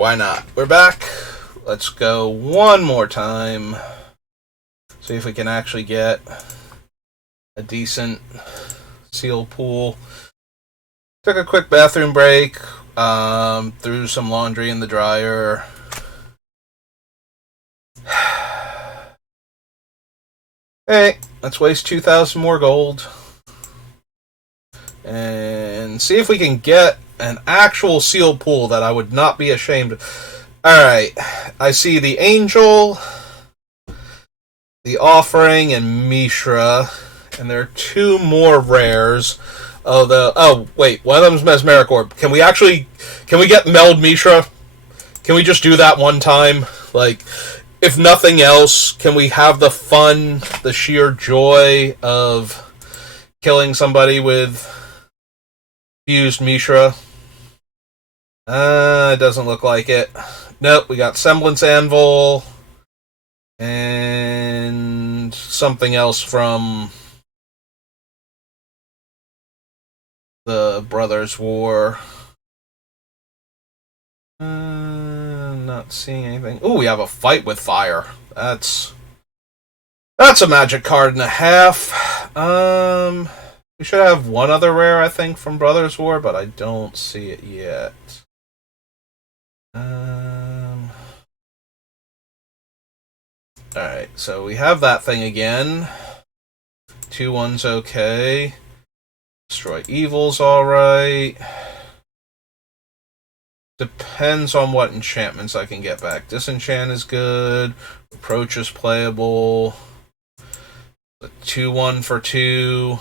Why not? We're back. Let's go one more time. See if we can actually get a decent seal pool. Took a quick bathroom break. Threw some laundry in the dryer. Hey, let's waste 2,000 more gold. And see if we can get an actual seal pool that I would not be ashamed of. Alright, I see the Angel, the Offering, and Mishra, and there are two more rares. Oh, wait, one of them's Mesmeric Orb. Can we get Meld Mishra? Can we just do that one time? Like, if nothing else, can we have the fun, the sheer joy of killing somebody with fused Mishra? It doesn't look like it. Nope, we got Semblance Anvil and something else from the Brothers' War. Not seeing anything. Ooh, we have a Fight with Fire. That's a magic card and a half. We should have one other rare, I think, from Brothers' War, but I don't see it yet. Alright, so we have that thing again. 2-1's okay. Destroy Evil's alright. Depends on what enchantments I can get back. Disenchant is good. Reproach is playable. The 2-1 for 2.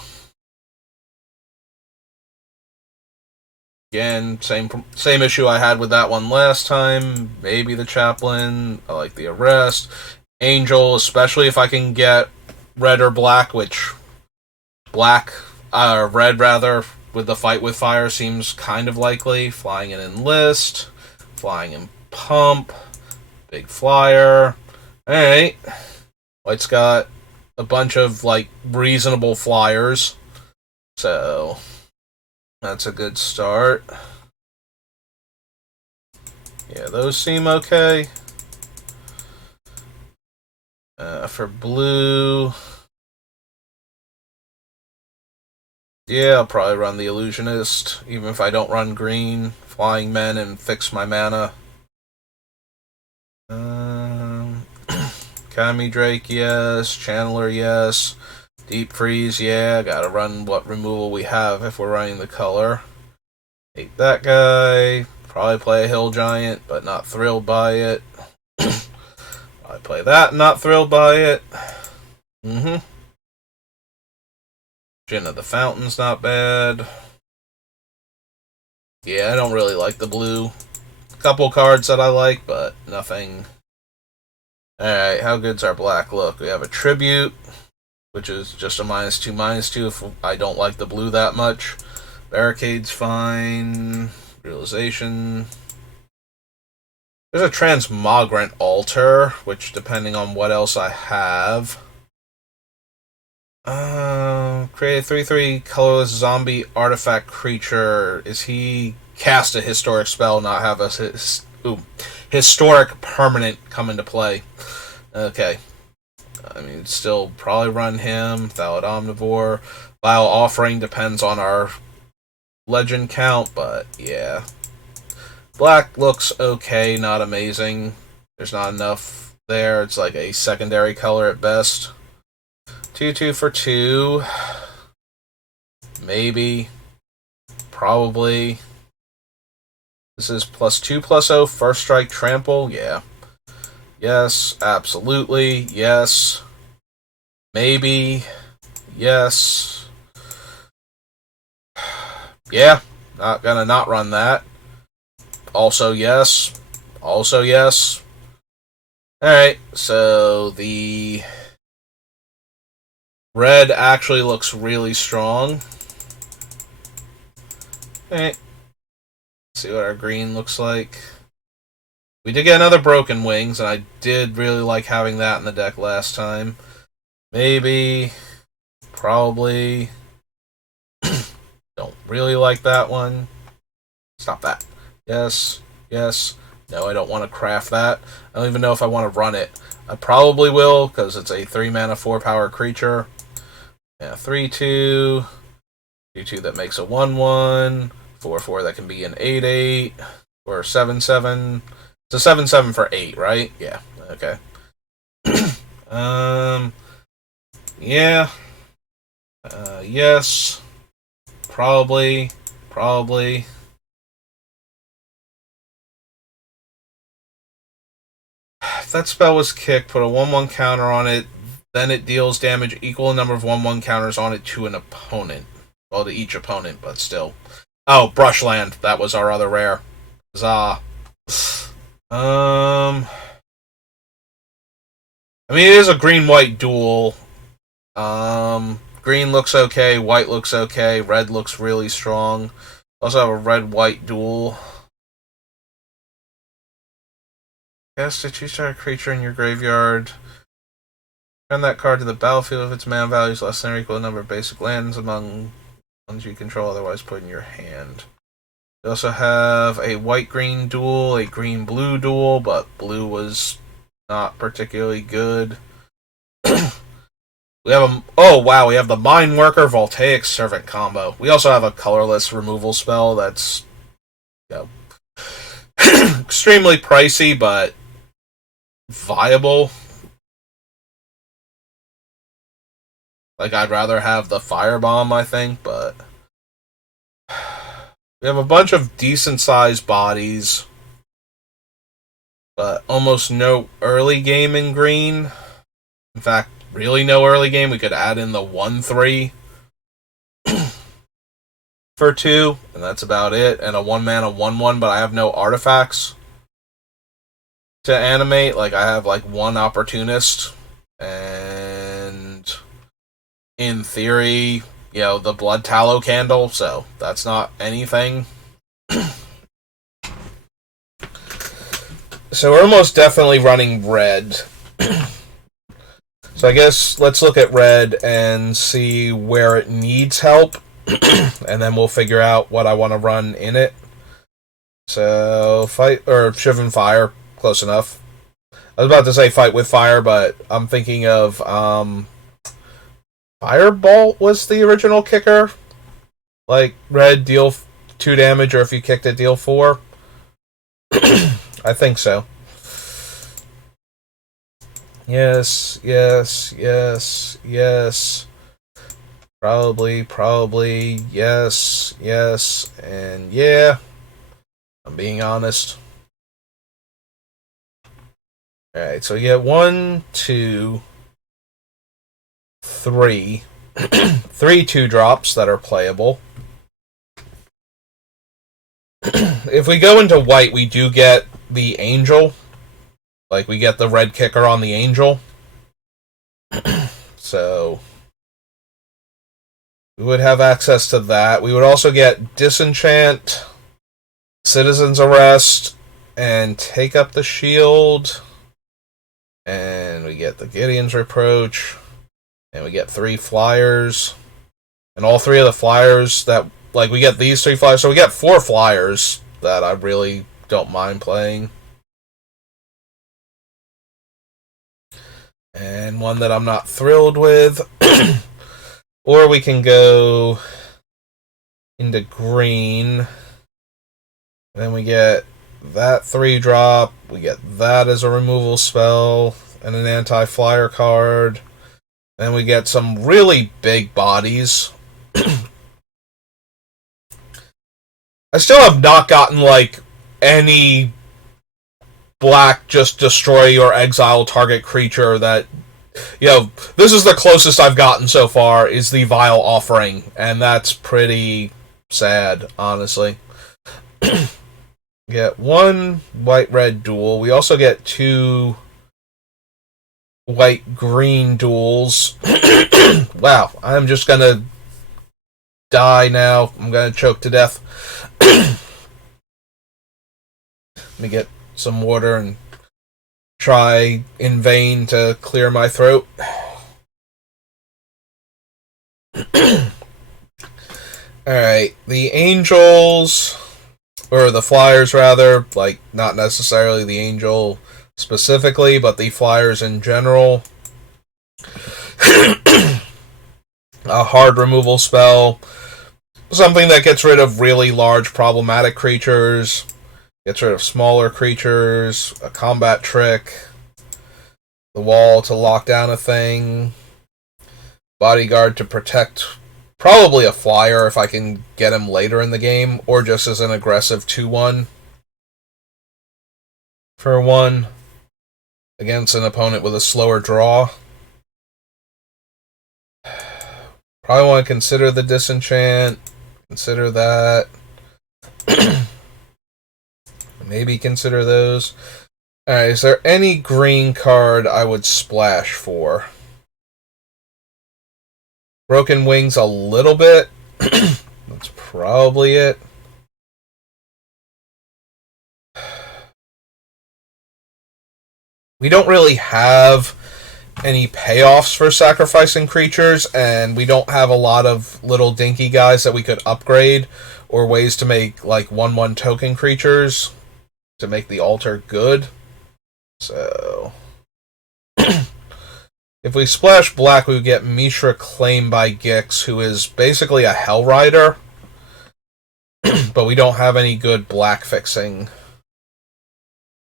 Again, same issue I had with that one last time. Maybe the Chaplain. I like the Arrest. Angel, especially if I can get red or black, which red rather, with the Fight with Fire seems kind of likely. Flying in Enlist, flying in Pump, big flyer. Alright. White's got a bunch of, reasonable flyers. So, that's a good start. Yeah, those seem okay. For blue... Yeah, I'll probably run the Illusionist, even if I don't run green. Flying Men and fix my mana. Kami Drake, yes. Channeler, yes. Deep Freeze, yeah. Gotta run what removal we have if we're running the color. Hate that guy. Probably play a Hill Giant, but not thrilled by it. Probably play that, not thrilled by it. Gin of the Fountain's not bad. Yeah, I don't really like the blue. Couple cards that I like, but nothing. Alright, how good's our black look? We have a Tribute, which is just a -2/-2 if I don't like the blue that much. Barricade's fine. Realization. There's a Transmogrant Altar, which depending on what else I have. Create a 3/3 colorless zombie artifact creature. Is he cast a historic spell, not have a historic permanent come into play? Okay. I mean, still probably run him. Valid Omnivore. Vile Offering depends on our legend count, but yeah. Black looks okay, not amazing. There's not enough there. It's like a secondary color at best. 2/2 for 2. Maybe. Probably. This is +2/+0. First strike trample. Yeah. Yes. Absolutely. Yes. Maybe. Yes. Yeah. Not gonna not run that. Also yes. Also yes. Alright. So the red actually looks really strong. Alright. See what our green looks like. We did get another Broken Wings, and I did really like having that in the deck last time. Maybe. Probably. Don't really like that one. Stop that. Yes. Yes. No, I don't want to craft that. I don't even know if I want to run it. I probably will, because it's a 3 mana, 4 power creature. Yeah, 3/2. 2/2 that makes a 1/1. 4/4 that can be an 8/8. Or 7/7. It's a 7/7 for 8, right? Yeah, okay. Yeah. Yes. Probably. If that spell was kicked, put a 1/1 counter on it, then it deals damage equal number of 1/1 counters on it to an opponent. Well, to each opponent, but still. Oh, Brushland. That was our other rare. Huzzah. I mean, it is a green-white duel. Green looks okay, white looks okay, red looks really strong. Also have a red-white duel. Cast a 2-star creature in your graveyard. Turn that card to the battlefield if its mana value is less than or equal to the number of basic lands among ones you control, otherwise put in your hand. We also have a white-green duel, a green-blue duel, but blue was not particularly good. We have we have the Mine Worker Voltaic Servant combo. We also have a colorless removal spell that's, you know, extremely pricey, but viable. Like, I'd rather have the Firebomb, I think, but we have a bunch of decent-sized bodies, but almost no early game in green. In fact, really no early game. We could add in the 1/3 for 2, and that's about it. And a 1-mana 1/1, but I have no artifacts to animate. Like, I have like 1 Opportunist, and in theory, you know, the Blood Tallow Candle, so that's not anything. So we're almost definitely running red. So I guess let's look at red and see where it needs help, and then we'll figure out what I want to run in it. So fight, or Shivan Fire, close enough. I was about to say fight with fire, but I'm thinking of Firebolt was the original kicker. Like, red, deal 2 damage, or if you kicked it, deal 4. I think so. Yes. Probably, yes, and yeah. I'm being honest. Alright, so you get 1, 2, 3. 3 2-drops that are playable. If we go into white, we do get the Angel. Like, we get the red kicker on the Angel. So we would have access to that. We would also get Disenchant, Citizen's Arrest, and Take Up the Shield. And we get the Gideon's Reproach. And we get 3 flyers. And all 3 of the flyers that, like, we get these 3 flyers. So we get 4 flyers that I really don't mind playing. And one that I'm not thrilled with. Or we can go into green. Then we get that 3-drop. We get that as a removal spell and an anti-flyer card. Then we get some really big bodies. I still have not gotten, like, any black just destroy or exile target creature that, you know, this is the closest I've gotten so far is the Vile Offering, and that's pretty sad, honestly. Get 1 white-red duel. We also get 2 white-green duels. Wow, I'm just gonna die now. I'm gonna choke to death. Let me get some water and try in vain to clear my throat. Alright, the Angels. or the flyers rather, like not necessarily the angel specifically, but the flyers in general. A hard removal spell, something that gets rid of really large problematic creatures, gets rid of smaller creatures, a combat trick, the wall to lock down a thing, bodyguard to protect probably a flyer if I can get him later in the game, or just as an aggressive 2-1 for 1 against an opponent with a slower draw. Probably want to consider the disenchant, consider that. Maybe consider those. Alright, is there any green card I would splash for? Broken Wings a little bit. That's probably it. We don't really have any payoffs for sacrificing creatures, and we don't have a lot of little dinky guys that we could upgrade, or ways to make like 1/1 token creatures to make the altar good. So if we splash black, we would get Mishra Claim by Gix, who is basically a Hell Rider, but we don't have any good black fixing.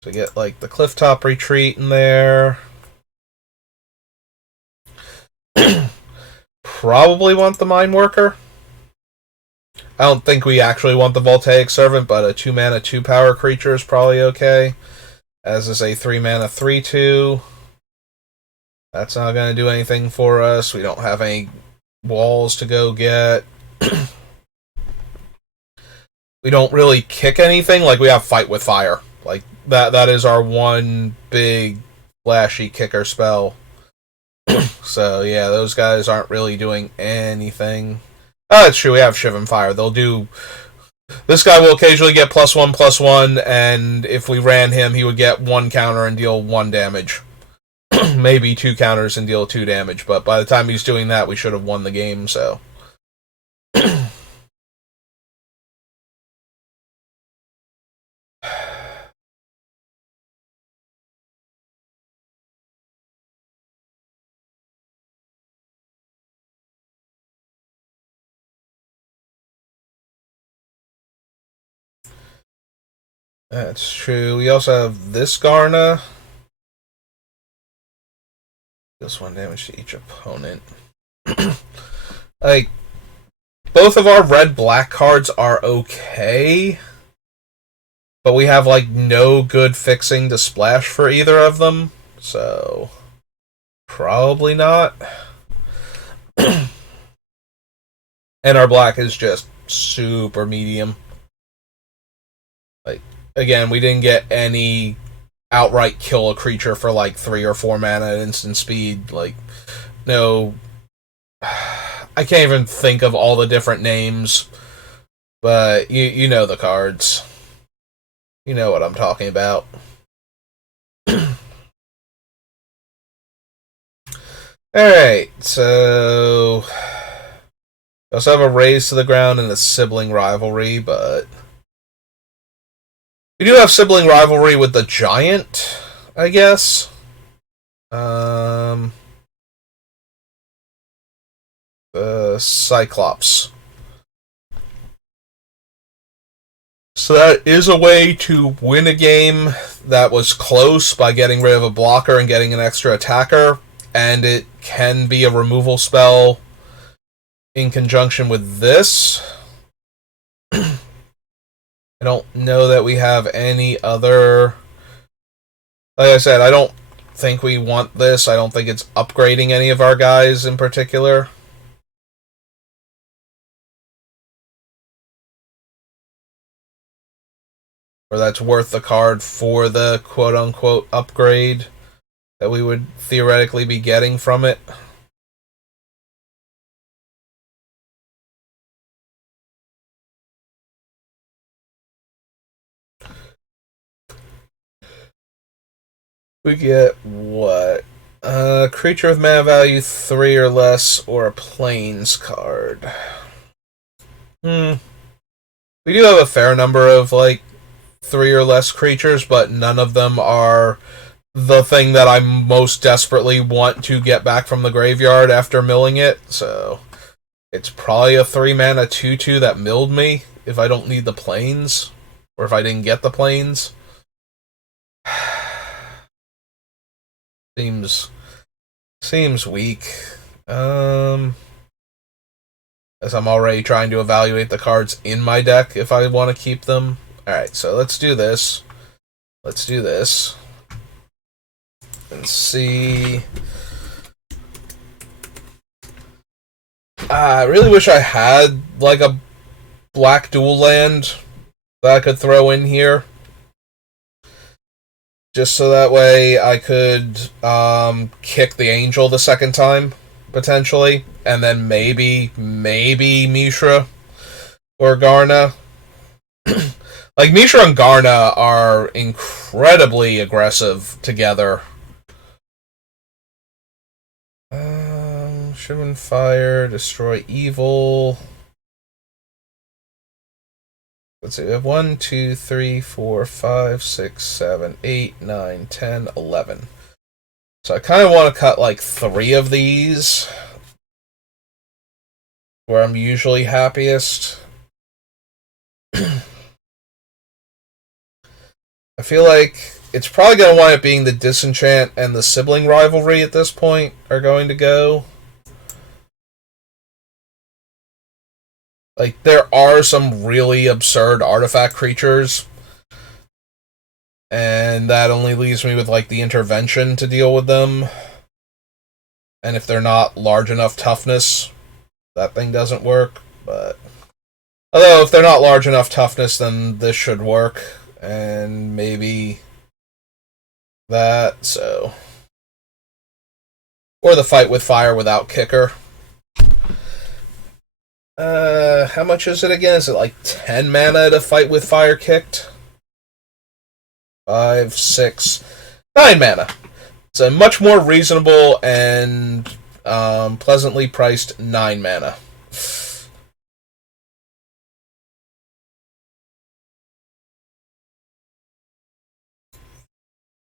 So get like the Clifftop Retreat in there. Probably want the Mind Worker. I don't think we actually want the Voltaic Servant, but a 2-mana 2-power creature is probably okay. As is a 3-mana 3/2. That's not going to do anything for us. We don't have any walls to go get. We don't really kick anything. Like, we have Fight with Fire. Like, that is our one big flashy kicker spell. So, yeah, those guys aren't really doing anything. Oh, it's true, we have Shivan Fire. They'll do... This guy will occasionally get +1/+1, and if we ran him, he would get 1 counter and deal 1 damage. Maybe 2 counters and deal 2 damage, but by the time he's doing that, we should have won the game, so... That's true. We also have this Garna. Deals 1 damage to each opponent. Like, both of our red-black cards are okay, but we have, like, no good fixing to splash for either of them, so probably not. And our black is just super medium. Like, again, we didn't get any outright kill a creature for like 3 or 4 mana at instant speed. Like, no. I can't even think of all the different names, but you know the cards. You know what I'm talking about. Alright, so... We also have a Raise to the Ground and a Sibling Rivalry, but... We do have Sibling Rivalry with the Giant, I guess. The Cyclops. So that is a way to win a game that was close by getting rid of a blocker and getting an extra attacker, and it can be a removal spell in conjunction with this. I don't know that we have any other... Like I said, I don't think we want this. I don't think it's upgrading any of our guys in particular. Or that's worth the card for the quote-unquote upgrade that we would theoretically be getting from it. We get what? Creature with mana value 3 or less, or a Plains card. We do have a fair number of, like, 3 or less creatures, but none of them are the thing that I most desperately want to get back from the graveyard after milling it, so it's probably a 3-mana 2/2 that milled me if I don't need the planes, or if I didn't get the planes. Seems weak. As I'm already trying to evaluate the cards in my deck if I want to keep them. Alright, so let's do this. Let's do this. And see. I really wish I had, like, a black dual land that I could throw in here. Just so that way I could kick the Angel the second time, potentially. And then maybe Mishra or Garna. Like, Mishra and Garna are incredibly aggressive together. Shivan Fire, Destroy Evil. Let's see, we have 1, 2, 3, 4, 5, 6, 7, 8, 9, 10, 11. So I kind of want to cut like 3 of these, where I'm usually happiest. I feel like it's probably going to wind up being the Disenchant and the Sibling Rivalry at this point are going to go. Like, there are some really absurd artifact creatures, and that only leaves me with, like, the Intervention to deal with them. And if they're not large enough toughness, that thing doesn't work. But although, if they're not large enough toughness, then this should work. And maybe that, so. Or the Fight with Fire without Kicker. How much is it again? Is it like 10 mana to Fight with Fire kicked? 5, 6, 9 mana. It's a much more reasonable and pleasantly priced 9 mana.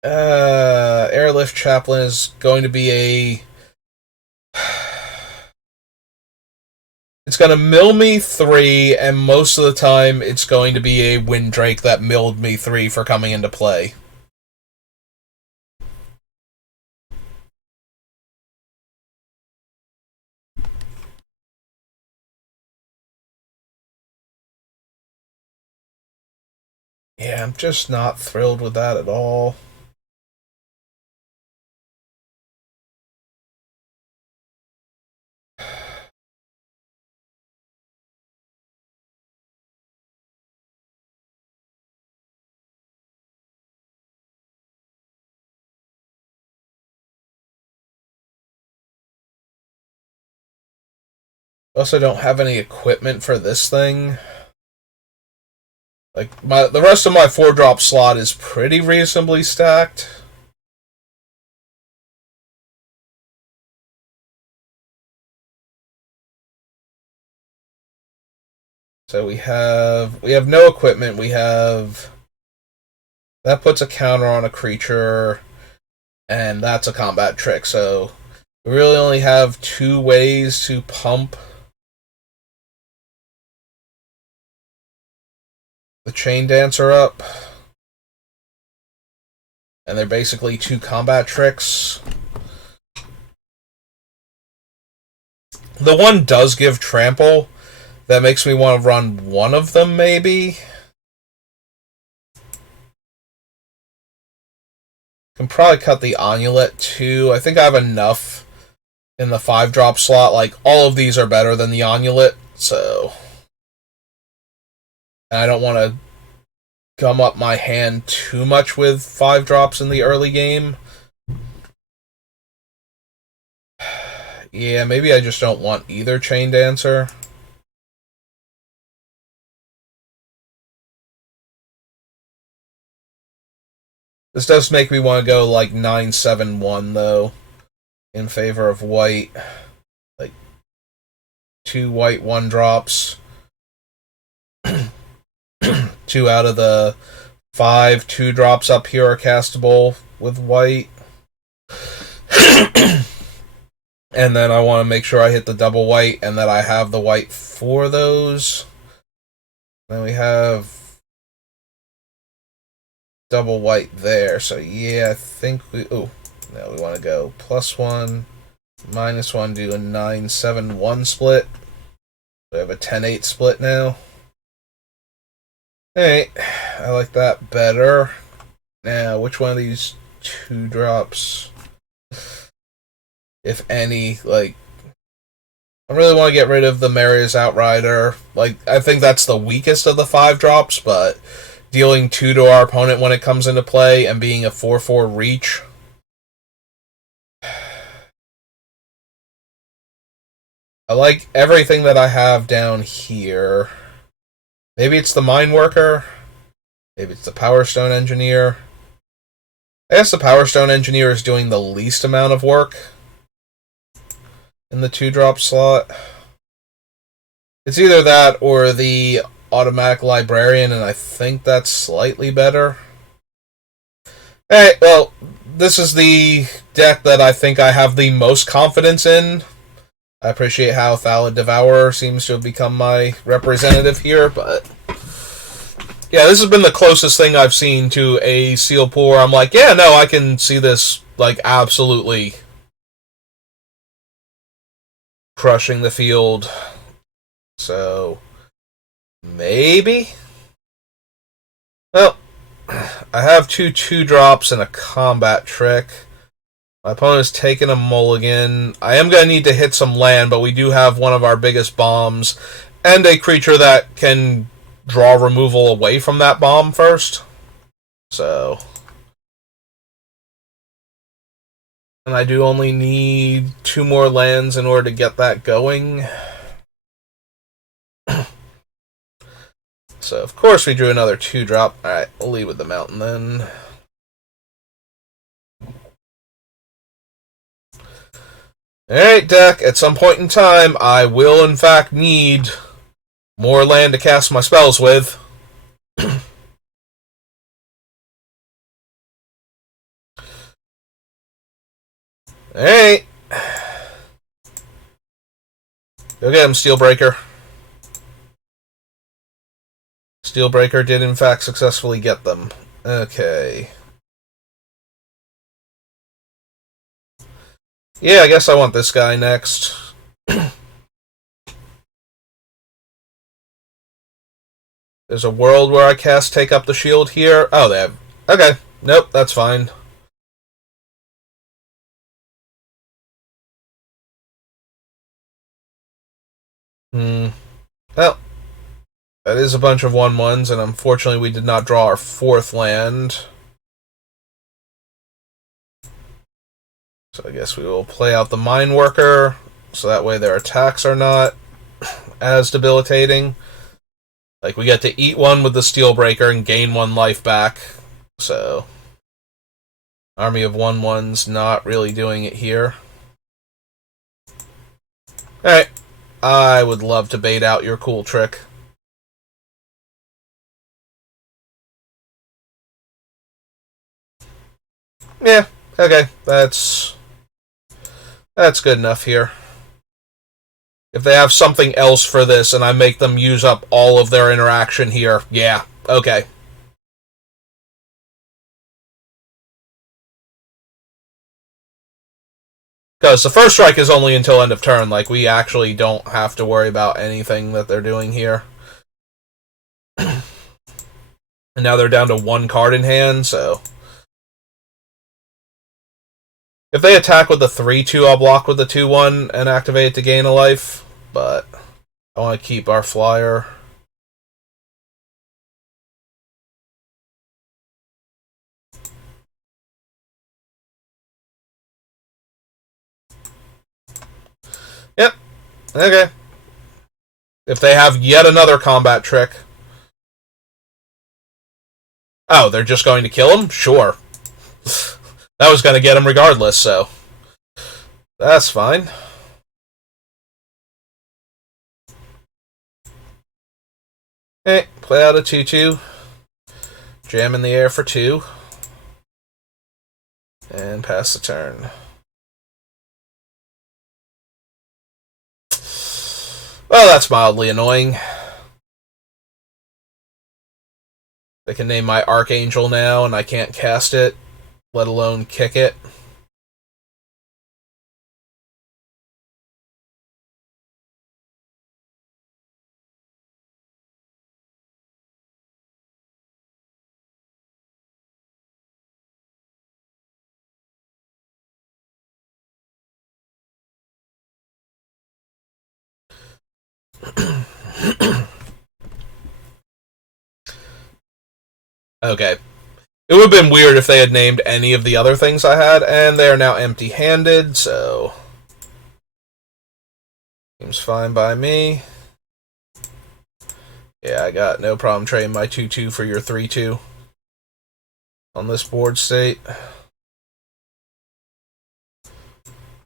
Airlift Chaplain is going to be a... It's going to mill me 3, and most of the time it's going to be a Windrake that milled me 3 for coming into play. Yeah, I'm just not thrilled with that at all. Also don't have any equipment for this thing. Like, the rest of my 4-drop slot is pretty reasonably stacked. So we have no equipment. We have... That puts a counter on a creature, and that's a combat trick. So we really only have 2 ways to pump the Chain Dancer up. And they're basically 2 combat tricks. The one does give Trample. That makes me want to run one of them, maybe. Can probably cut the Onulet too. I think I have enough in the 5-drop slot. Like, all of these are better than the Onulet, so... And I don't want to gum up my hand too much with 5-drops in the early game. Yeah, maybe I just don't want either Chain Dancer. This does make me want to go like 9-7-1 though, in favor of white. Like 2 white 1-drops. 2 out of the 5 2-drops up here are castable with white. And then I want to make sure I hit the double white and that I have the white for those. Then we have double white there. So yeah, I think we... Oh, now we want to go +1, -1, do a 9-7-1 split. We have a 10-8 split now. Alright, I like that better. Now, which one of these 2-drops, if any, like, I really want to get rid of the Marius Outrider. Like, I think that's the weakest of the 5-drops, but dealing 2 to our opponent when it comes into play and being a 4/4 reach. I like everything that I have down here. Maybe it's the Mine Worker. Maybe it's the Power Stone Engineer. I guess the Power Stone Engineer is doing the least amount of work in the 2-drop slot. It's either that or the Automatic Librarian, and I think that's slightly better. Alright, well, this is the deck that I think I have the most confidence in. I appreciate how Thallid Devourer seems to have become my representative here, but yeah, this has been the closest thing I've seen to a seal pool where I'm like, yeah, no, I can see this, like, absolutely crushing the field. So, maybe? Well, I have 2 2-drops and a combat trick. My opponent's taking a mulligan. I am going to need to hit some land, but we do have one of our biggest bombs and a creature that can draw removal away from that bomb first. So, and I do only need 2 more lands in order to get that going. So, of course, we drew another 2-drop. Alright, we'll lead with the mountain then. Alright, deck, at some point in time, I will in fact need more land to cast my spells with. Alright. Go get him, Steelbreaker. Steelbreaker did in fact successfully get them. Okay. Yeah, I guess I want this guy next. There's a world where I cast Take Up the Shield here. Oh, they have... Okay. Nope, that's fine. Well, that is a bunch of 1/1s, and unfortunately we did not draw our 4th land. So I guess we will play out the Mine Worker, so that way their attacks are not as debilitating. Like, we get to eat 1 with the Steelbreaker and gain 1 life back. So, army of 1/1s not really doing it here. Alright. I would love to bait out your cool trick. Yeah, okay. That's good enough here. If they have something else for this and I make them use up all of their interaction here, yeah, okay. Because the first strike is only until end of turn, like, we actually don't have to worry about anything that they're doing here. And now they're down to 1 card in hand, so... If they attack with the 3/2, I'll block with the 2/1 and activate it to gain a life, but I want to keep our flyer. Yep. Okay. If they have yet another combat trick... Oh, they're just going to kill him? Sure. That was going to get him regardless, so... That's fine. Hey, play out a 2-2. Jam in the air for 2. And pass the turn. Well, that's mildly annoying. They can name my Archangel now, and I can't cast it, let alone kick it. Okay. It would have been weird if they had named any of the other things I had, and they are now empty-handed, so... Seems fine by me. Yeah, I got no problem trading my 2-2 for your 3-2 on this board state.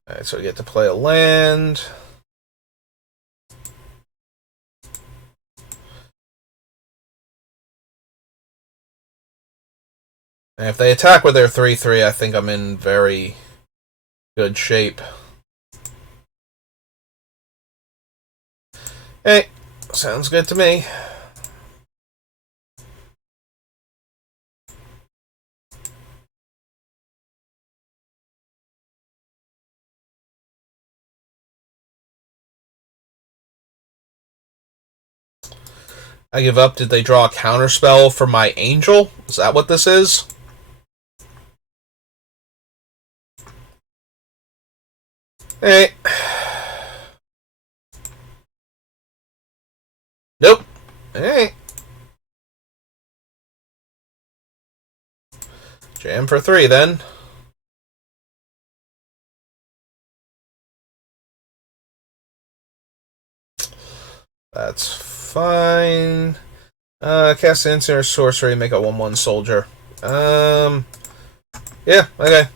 Alright, so we get to play a land. And if they attack with their 3-3, I think I'm in very good shape. Hey, sounds good to me. I give up. Did they draw a counterspell for my Angel? Is that what this is? Hey. Nope. Hey. Jam for 3 then. That's fine. Cast Instant or Sorcery, make a 1/1 soldier. Yeah, okay.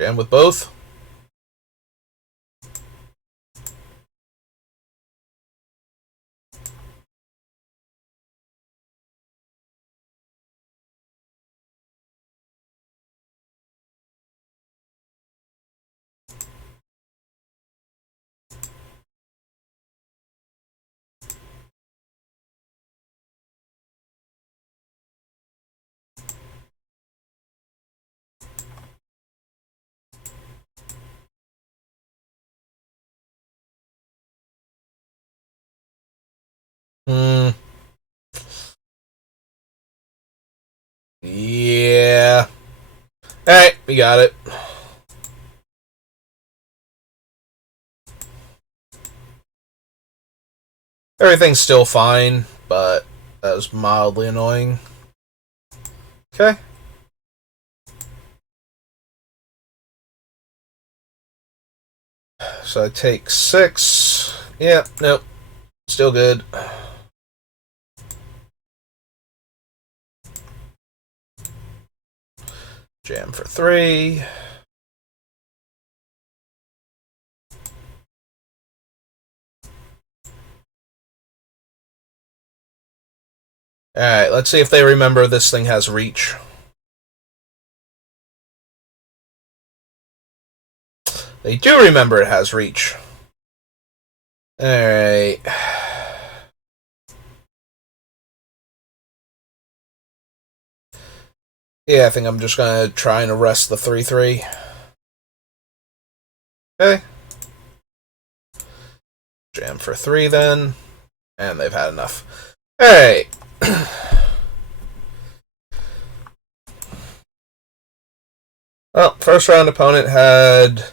Jam with both. Yeah. Alright, we got it. Everything's still fine, but that was mildly annoying. Okay. So I take 6. Yeah, nope. Still good. Jam for 3. Alright, let's see if they remember this thing has reach. They do remember it has reach. Alright. Yeah, I think I'm just gonna try and arrest the 3-3. Okay. Jam for 3 then. And they've had enough. Alright. Well, first round opponent had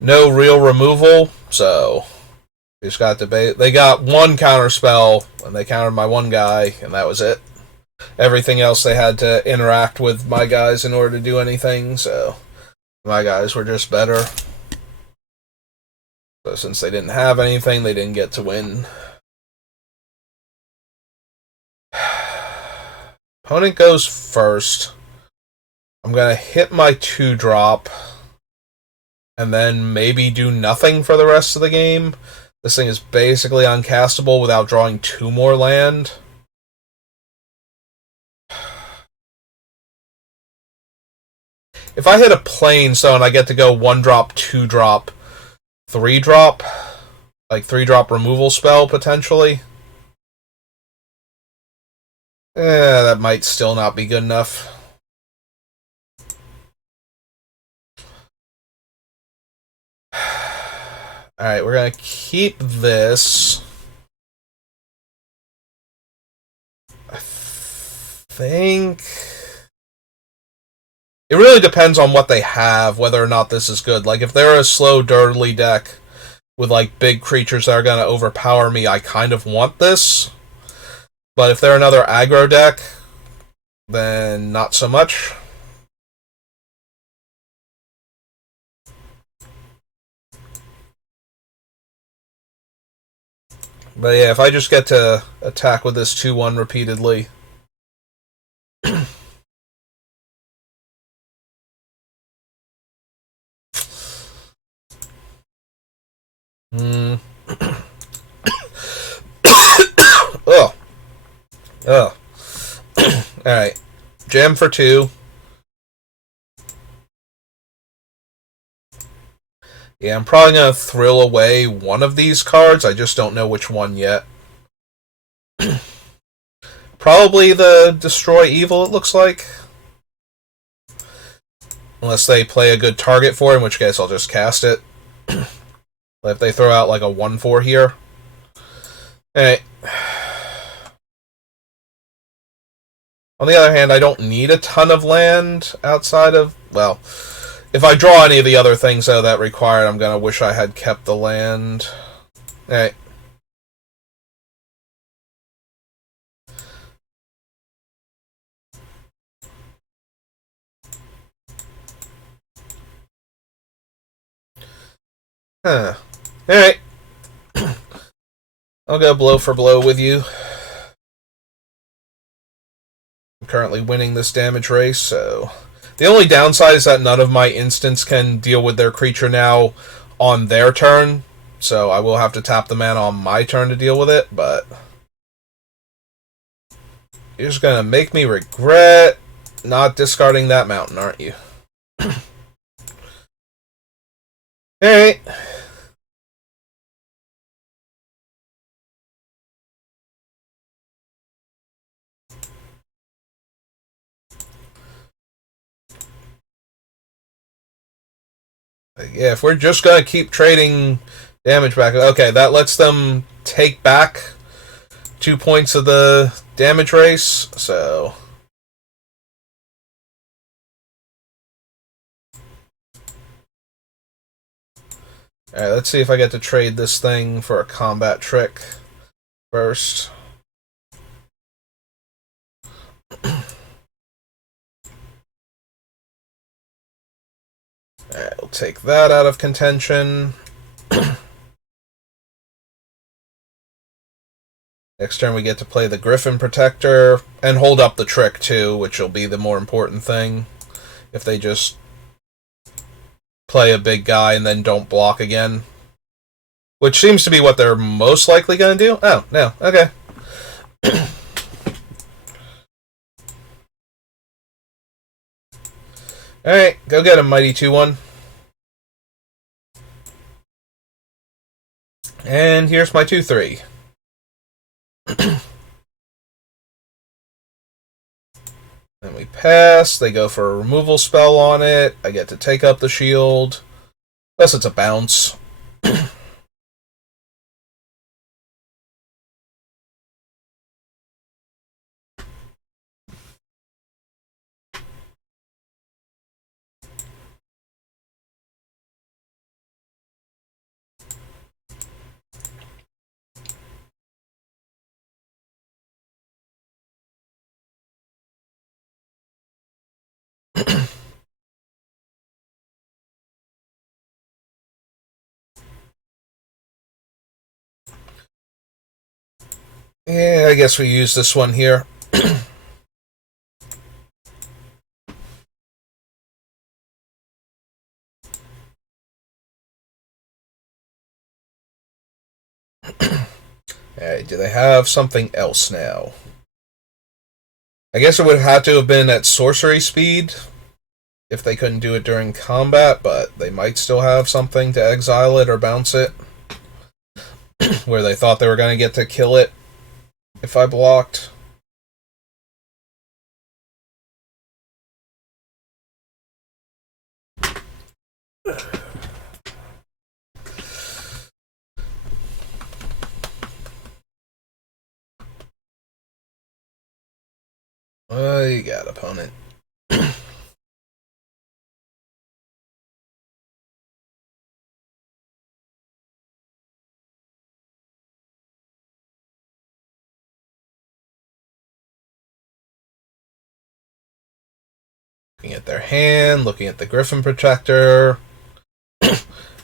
no real removal, so they just got debate. They got one counter spell, and they countered my one guy, and that was it. Everything else they had to interact with my guys in order to do anything, so my guys were just better. So since they didn't have anything, they didn't get to win. Opponent goes first. I'm going to hit my 2-drop and then maybe do nothing for the rest of the game. This thing is basically uncastable without drawing 2 more land. If I hit a plain stone, I get to go 1-drop, 2-drop, 3-drop. Like 3-drop removal spell, potentially. That might still not be good enough. Alright, we're going to keep this. I think it really depends on what they have, whether or not this is good. Like, if they're a slow, dirtly deck with, like, big creatures that are going to overpower me, I kind of want this. But if they're another aggro deck, then not so much. But yeah, if I just get to attack with this 2-1 repeatedly. Ugh. Ugh. Alright. Gem for 2. Yeah, I'm probably going to thrill away one of these cards. I just don't know which one yet. Probably the Destroy Evil, it looks like. Unless they play a good target for it, in which case I'll just cast it. If they throw out like a 1-4 here. Alright. On the other hand, I don't need a ton of land outside of... Well, if I draw any of the other things though that required, I'm going to wish I had kept the land. Alright. Huh. Alright. I'll go blow for blow with you. I'm currently winning this damage race, so... The only downside is that none of my instants can deal with their creature now on their turn, so I will have to tap the mana on my turn to deal with it, but... You're just gonna make me regret not discarding that mountain, aren't you? Alright. Yeah, if we're just gonna keep trading damage back... Okay, that lets them take back 2 points of the damage race, so... Alright, let's see if I get to trade this thing for a combat trick first. Alright, we'll take that out of contention. Next turn we get to play the Griffin Protector and hold up the trick too, which will be the more important thing. If they just play a big guy and then don't block again. Which seems to be what they're most likely going to do. Oh, no. Okay. Alright, go get him, Mighty 2-1. And here's my 2-3. Then we pass, they go for a removal spell on it, I get to take up the shield. Plus it's a bounce. Yeah, I guess we use this one here. Alright, do they have something else now? I guess it would have to have been at sorcery speed. if they couldn't do it during combat, but they might still have something to exile it or bounce it. Where they thought they were going to get to kill it if I blocked. You got opponent. Looking at their hand, looking at the Griffin Protector.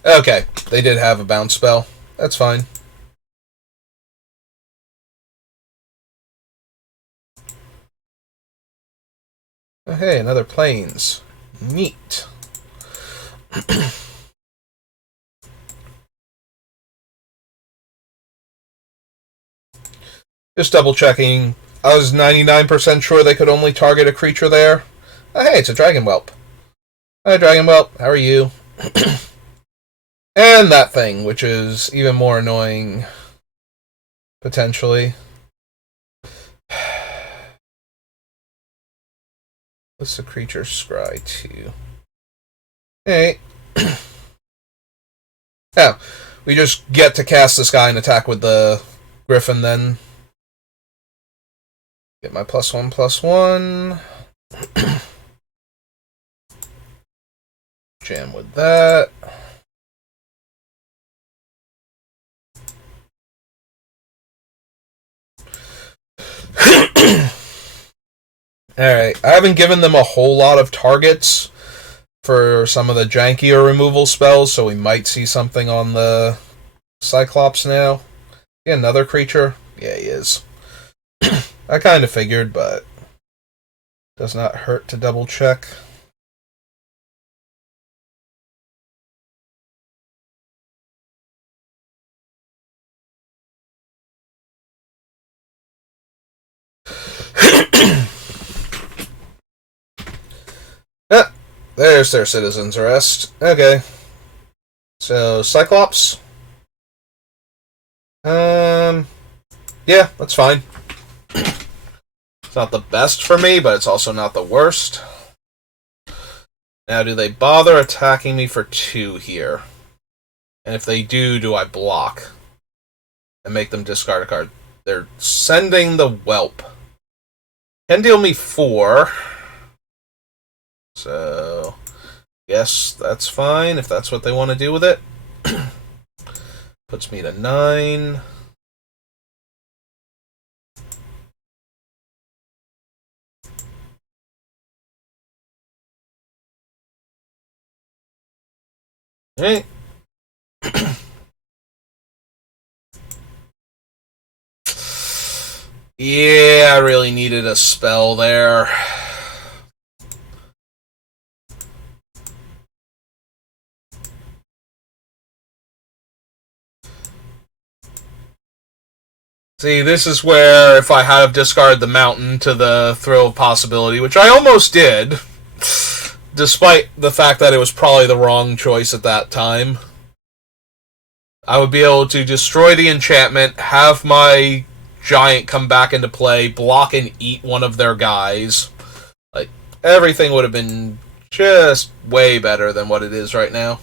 Okay, they did have a bounce spell. That's fine. Oh, hey, another plains. Neat. Just double checking. I was 99% sure they could only target a creature there. Oh, hey, it's a Dragon Whelp. Hi, Dragon Whelp. How are you? And that thing, which is even more annoying, potentially. What's the creature scry to? Hey. Yeah, we just get to cast this guy and attack with the Griffin then. Get my +1/+1. Jam with that. Alright, I haven't given them a whole lot of targets for some of the jankier removal spells, so we might see something on the Cyclops now. Yeah, another creature? Yeah, he is. I kind of figured, but does not hurt to double check. Ah, there's their citizen's arrest. Okay. So, Cyclops. Yeah, that's fine. It's not the best for me, but it's also not the worst. Now, do they bother attacking me for 2 here? And if they do I block? And make them discard a card? They're sending the Whelp. Can deal me 4. So, yes, that's fine if that's what they want to do with it. Puts me to 9. Alright. Yeah, I really needed a spell there. See, this is where if I have discarded the mountain to the throw of possibility, which I almost did, despite the fact that it was probably the wrong choice at that time, I would be able to destroy the enchantment, have my giant come back into play, block and eat one of their guys. Like, everything would have been just way better than what it is right now.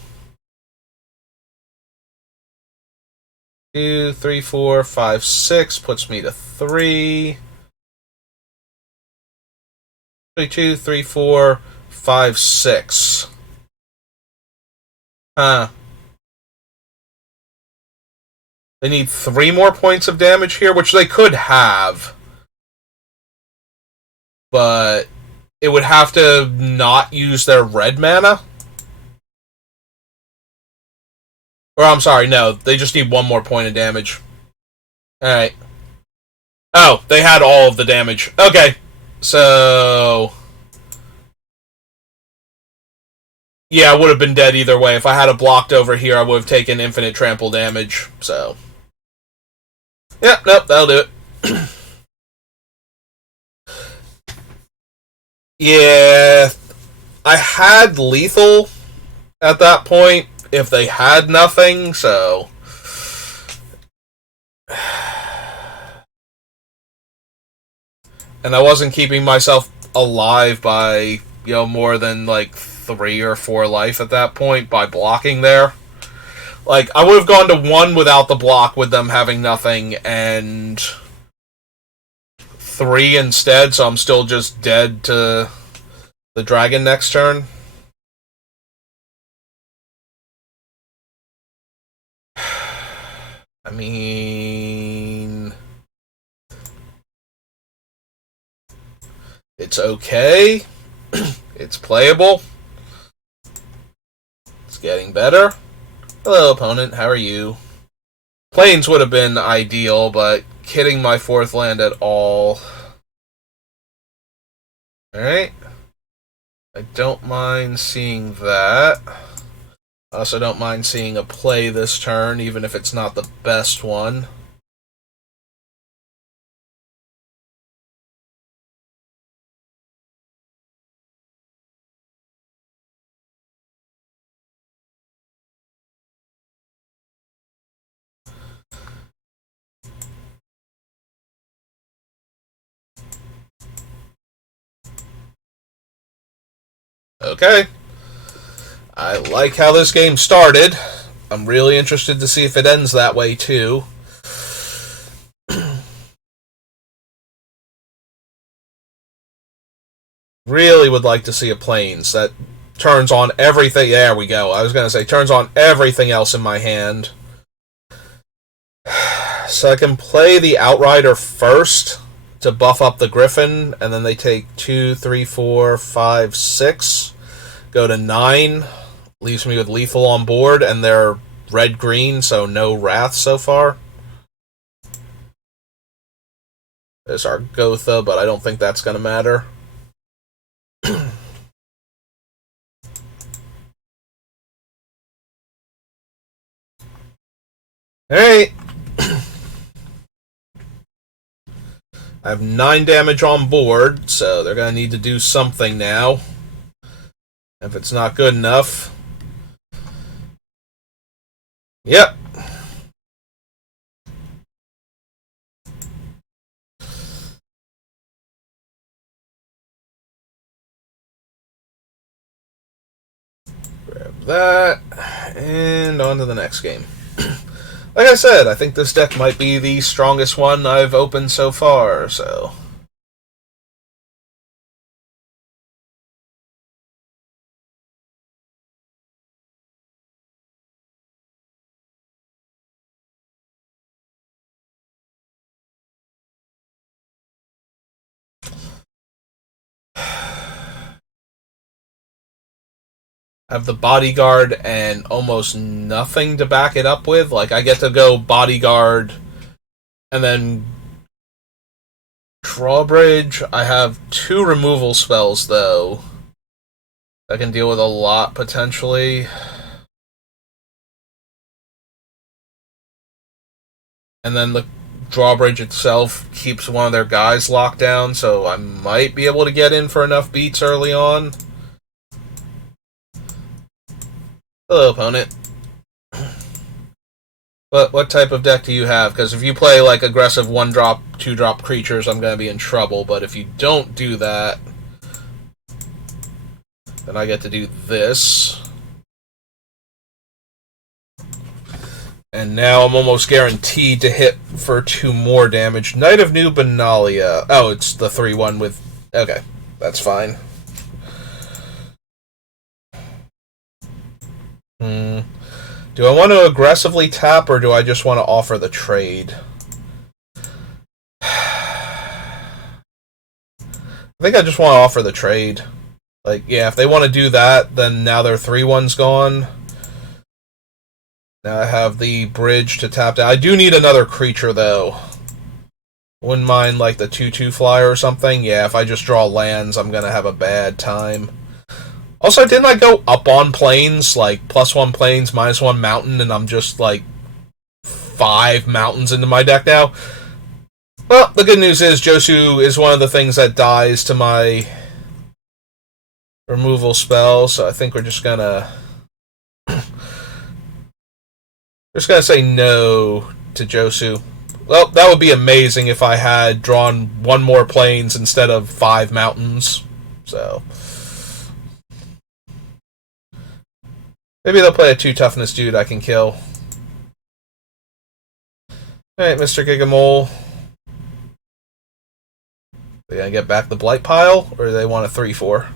2, 3, 4, 5, 6 puts me to 3. 2, 3, 4, 5, 6. Huh. They need 3 more points of damage here, which they could have. But it would have to not use their red mana. Or, I'm sorry, no. They just need 1 more point of damage. Alright. Oh, they had all of the damage. Okay. So... yeah, I would have been dead either way. If I had it blocked over here, I would have taken infinite trample damage. So... yeah, nope, that'll do it. Yeah... I had lethal at that point if they had nothing, so... And I wasn't keeping myself alive by, more than, 3 or 4 life at that point by blocking there. Like, I would have gone to 1 without the block with them having nothing, and 3 instead, so I'm still just dead to the dragon next turn. I mean... It's okay. It's playable. It's getting better. Hello, opponent. How are you? Plains would have been ideal, but hitting my 4th land at all. Alright. I don't mind seeing that. I also don't mind seeing a play this turn, even if it's not the best one. Okay. I like how this game started. I'm really interested to see if it ends that way, too. Really would like to see a Plains that turns on everything. There we go. I was going to say, turns on everything else in my hand. So I can play the Outrider first to buff up the Griffin, and then they take 2, 3, 4, 5, 6. Go to 9. Leaves me with lethal on board, and they're red-green, so no Wrath so far. There's our Gotha, but I don't think that's going to matter. Alright. I have 9 damage on board, so they're going to need to do something now. If it's not good enough... Yep. Grab that, and on to the next game. Like I said, I think this deck might be the strongest one I've opened so far, so... I have the Bodyguard and almost nothing to back it up with. Like, I get to go Bodyguard and then Drawbridge. I have 2 removal spells, though. I can deal with a lot, potentially. And then the Drawbridge itself keeps one of their guys locked down, so I might be able to get in for enough beats early on. Hello, opponent. But what type of deck do you have? Because if you play, like, aggressive 1-drop, 2-drop creatures, I'm going to be in trouble. But if you don't do that, then I get to do this. And now I'm almost guaranteed to hit for 2 more damage. Knight of New Benalia. Oh, it's the 3-1 with... Okay, that's fine. Do I want to aggressively tap, or do I just want to offer the trade? I think I just want to offer the trade. Like, yeah, if they want to do that, then now their 3-1's gone. Now I have the bridge to tap down. I do need another creature, though. Wouldn't mind, like, the 2/2 flyer or something. Yeah, if I just draw lands, I'm going to have a bad time. Also, didn't I go up on Plains? Like, +1 Plains, -1 Mountain, and I'm just, like, 5 mountains into my deck now? Well, the good news is Josu is one of the things that dies to my removal spell, so I think we're just gonna say no to Josu. Well, that would be amazing if I had drawn one more plains instead of 5 mountains. So maybe they'll play a 2 toughness dude I can kill. Alright, Mr. Gigamole. They gonna get back the Blight Pile, or do they want a 3-4?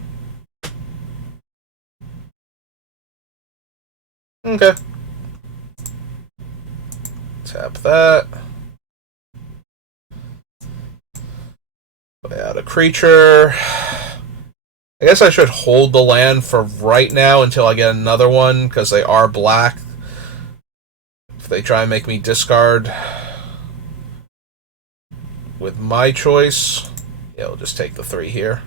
Okay. Tap that. Play out a creature. I guess I should hold the land for right now until I get another one, because they are black. If they try and make me discard with my choice, yeah, we'll just take the 3 here.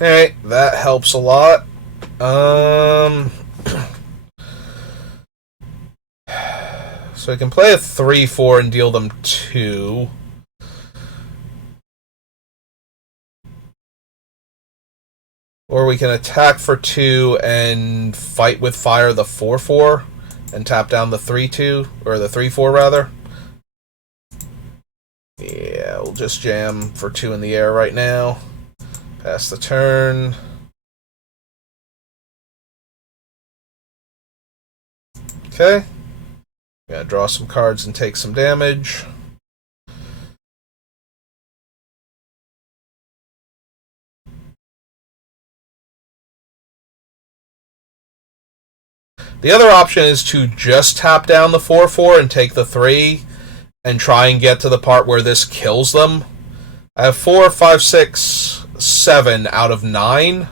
Alright, that helps a lot. So I can play a 3-4 and deal them 2. Or we can attack for 2 and fight with fire the 4-4 and tap down the 3-2, or the 3-4 rather. Yeah, we'll just jam for 2 in the air right now. Pass the turn. Okay. Gotta draw some cards and take some damage. The other option is to just tap down the 4-4 and take the 3 and try and get to the part where this kills them. I have 4, 5, 6, 7 out of 9.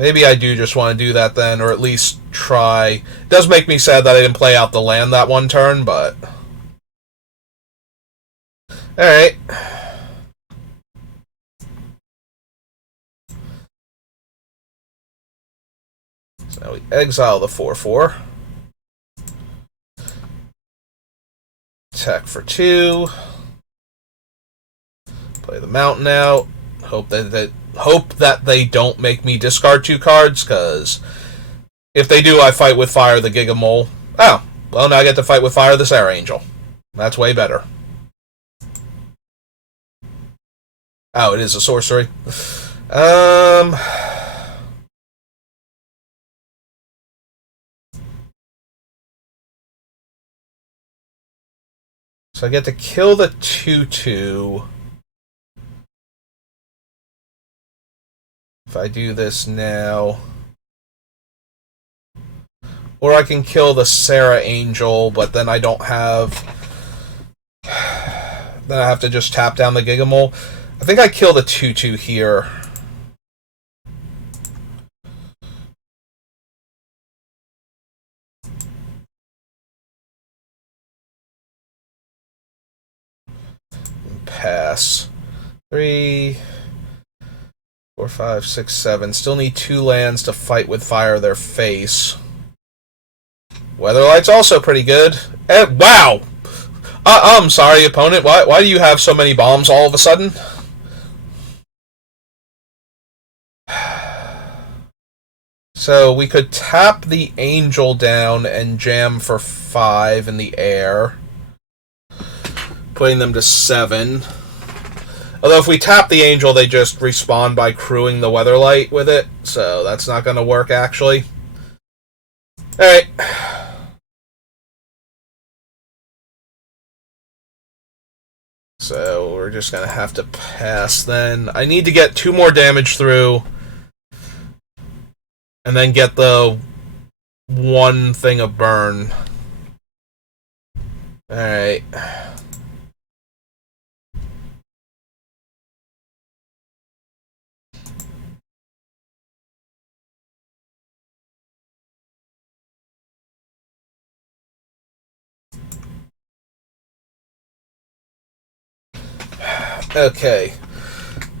Maybe I do just want to do that then, or at least try. It does make me sad that I didn't play out the land that one turn, but... Alright. So now we exile the 4-4. Attack for 2. Play the mountain out. Hope that they don't make me discard 2 cards, because if they do, I fight with fire the Gigamole. Oh, well, now I get to fight with fire the Sarah Angel. That's way better. Oh, it is a sorcery. So I get to kill the 2-2. If I do this now. Or I can kill the Sarah Angel, but then I don't have... Then I have to just tap down the Gigamole. I think I kill the 2-2 here. Pass. 3... 4, 5, 6, 7. Still need 2 lands to fight with fire their face. Weatherlight's also pretty good. Wow! I'm sorry, opponent. Why do you have so many bombs all of a sudden? So we could tap the Angel down and jam for 5 in the air, putting them to 7. Although if we tap the Angel, they just respawn by crewing the Weatherlight with it, so that's not going to work, actually. Alright. So we're just going to have to pass then. I need to get 2 more damage through, and then get the 1 thing of burn. Alright. Okay,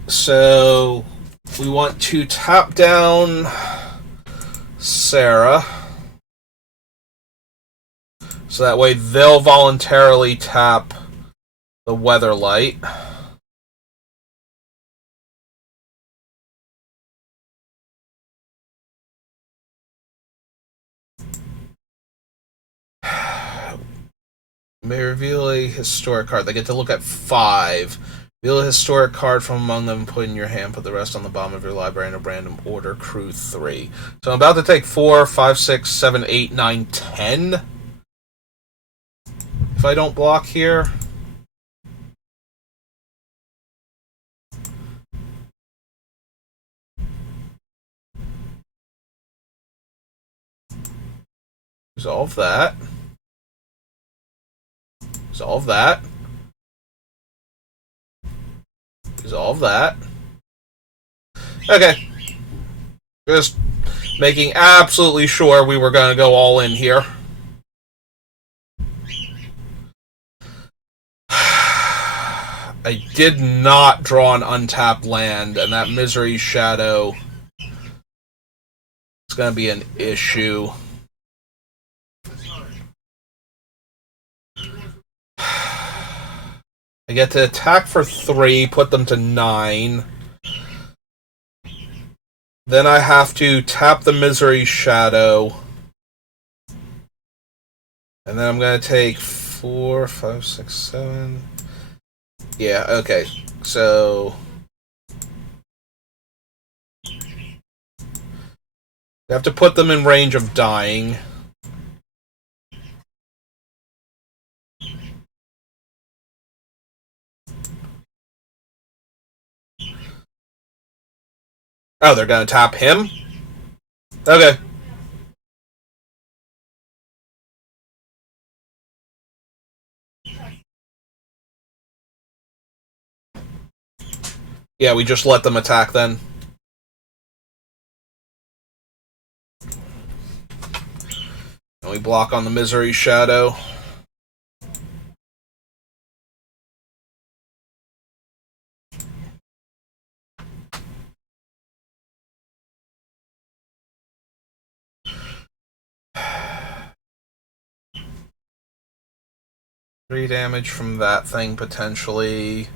so we want to tap down Sarah. So that way they'll voluntarily tap the Weather Light. May reveal a historic card. They get to look at 5. Reveal a historic card from among them, put in your hand, put the rest on the bottom of your library in a random order, crew 3. So I'm about to take 4, 5, 6, 7, 8, 9, 10. If I don't block here. Resolve that. Resolve that. Resolve that. Okay. Just making absolutely sure we were going to go all in here. I did not draw an untapped land, and that Misery Shadow is going to be an issue. I get to attack for 3, put them to 9. Then I have to tap the Misery Shadow. And then I'm going to take 4, 5, 6, 7. Yeah, okay. So you have to put them in range of dying. Oh, they're going to tap him? Okay. Yeah, we just let them attack then. And we block on the Misery Shadow. Three damage from that thing, potentially.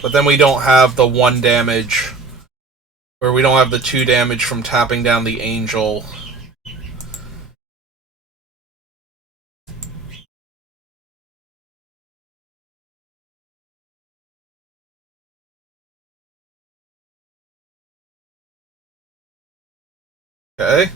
But then we don't have the 1 damage, or we don't have the 2 damage from tapping down the Angel. Okay.